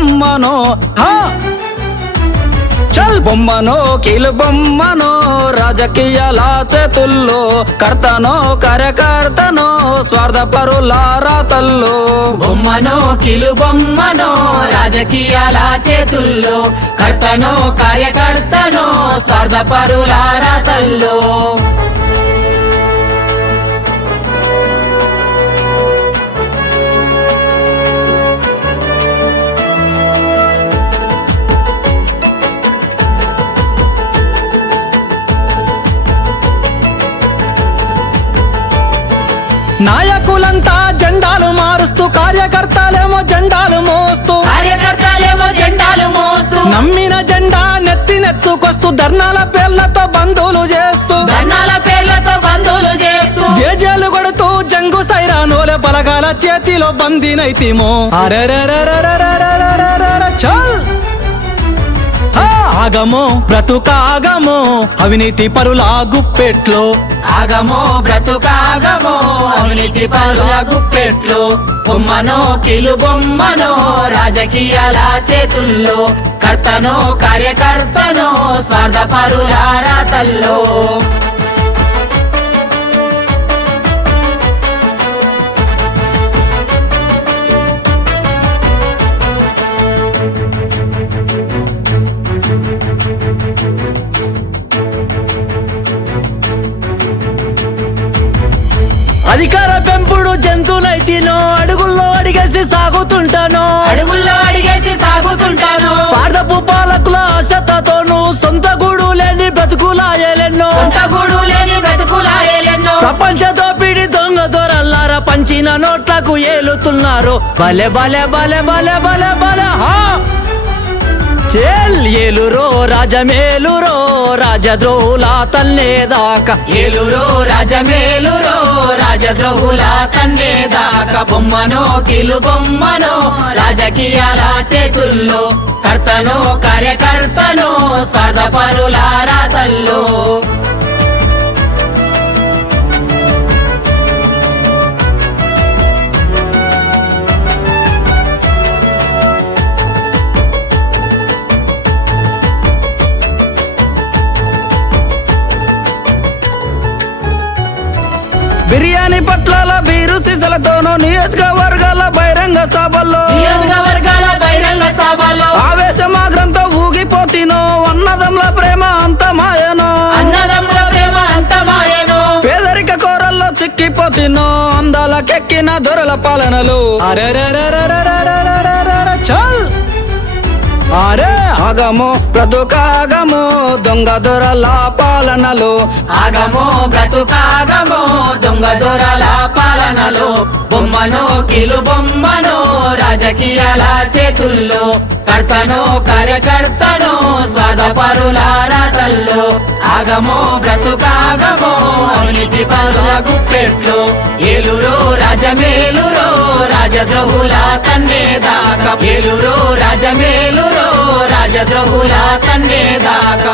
బొమ్మనో చల్ బొమ్మనో కీలు బొమ్మనో రాజకీయాల చేతుల్లో కర్తనో కార్యకర్తనో స్వార్థపరుల రాతల్లో బొమ్మనో కీలు బొమ్మనో రాజకీయాల చేతుల్లో కర్తనో కార్యకర్తనో స్వార్థపరుల రాతల్లో నాయకులంతా జెండాలు మారుస్తూ కార్యకర్తలేమో జెండాలు మోస్తూ నమ్మిన జెండా నెత్తుకొస్తూ ధర్నాల పేర్లతో బంధువులు చేస్తూ జేజేలు కొడుతూ జంగు సైరానోల బలగాల చేతిలో బందీనైతిమో చల్ ఆగమో బ్రతుకాగమో అవినీతి పరుల గుప్పెట్లో ఆగమో బ్రతుకాగమో అవినీతి పరుల గుప్పెట్లో బొమ్మనో కీలు బొమ్మనో రాజకీయాల చేతుల్లో కర్తనో కార్యకర్తనో స్వార్థపరుల రాతల్లో అధికార పెంపుడు జంతువులైతేనో అడుగుల్లో అడిగేసి సాగుతుంటాను స్వార్థపు పాలకుల ఆశతతోనూ సొంత గూడు లేని బ్రతుకులాయలెన్నో ప్రపంచ దోపిడి దొంగ దొరల్లారా పంచిన నోట్లకు ఏలుతున్నారు బలే బలే బలే బలే బలే బలే చేల్ ఏలురో రాజమేలురో రాజద్రోహుల తన్నేదాకా ఏలురో రాజమేలురో రాజద్రోహుల తన్నేదాకా బొమ్మనో కీలు బొమ్మనో రాజకీయాల చేతుల్లో కర్తనో కార్యకర్తనో స్వార్థపరుల రాతల్లో బిర్యానీ పట్ల బీరు సీసలతోనో నియోజకవర్గాల బహిరంగ సభల్లో ఆవేశమాగ్రంతో ఊగిపోతినో అన్నదమ్ల ప్రేమ అంత మాయనో పేదరిక కోరల్లో చిక్కిపోతినో అందాలకెక్కిన దొరల పాలనలు చల్ అరే ఆగమో బ్రతుకాగమో దొంగ దొరల పాలనలో ఆగమో బ్రతుకాగమో దొంగ దొరల పాలనలో బొమ్మనో కీలు బొమ్మనో రాజకీయాల చేతుల్లో కర్తనో కార్యకర్తనో స్వార్థపరుల రాతల్లో ఆగమో బ్రతుకాగమో అవినీతి పరుల గుప్పెట్లో ఏలురో రాజమేలురో రాజద్రోహుల తన్నేదాకా ఏలురో రాజమేలురో రాజద్రోహుల తన్నేదాకా